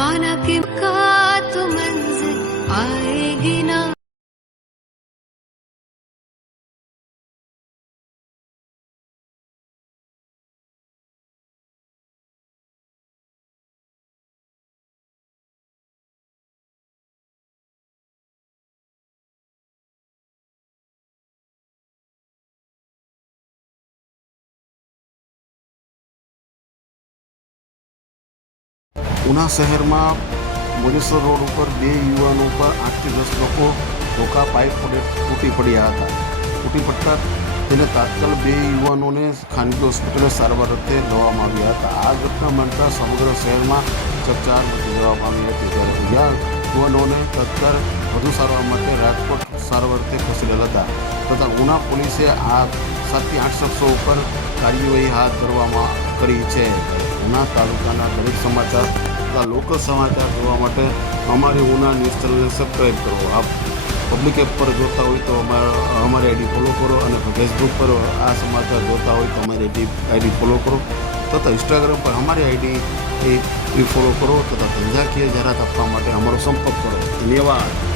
माना कि का तो मंजिल आएगी ना। ઉના શહેરમાં મોજેશ્વર રોડ ઉપર 2 યુવાનો પર 8 થી 10 લોકો ધોકા પાઇપ વડે તૂટી પડ્યા હતા. તૂટી પડતા તેને તાત્કાલિક 2 યુવાનોને ખાનગી હોસ્પિટલે સારવાર અર્થે લેવામાં આવ્યા હતા. આ ઘટના બનતા સમગ્ર શહેરમાં ચકચાર મચી જવા પામી હતી. ત્યારે યુવાનોને તત્કાળ વધુ સારવાર માટે રાજકોટ સારવાર અર્થે ખસેડેલ હતા. તથા ઉના પોલીસે આ 7 થી 8 શખ્સો ઉપર કાર્યવાહી હાથ ધરવામાં કરી છે. ઉના તાલુકાના દરેક સમાચાર તથા લોકલ સમાચાર જોવા માટે અમારી ઉના ન્યૂઝ ચેનલને સબસ્ક્રાઈબ કરો. આપ પબ્લિક એપ પર જોતા હોય તો અમારી આઈડી ફોલો કરો, અને ફેસબુક પર આ સમાચાર જોતા હોય તો અમારી આઈડી ફોલો કરો, તથા ઇન્સ્ટાગ્રામ પર અમારી આઈડી ફોલો કરો, તથા ધંધાકીય જાહેરાત આપવા માટે અમારો સંપર્ક કરો. ધન્યવાદ.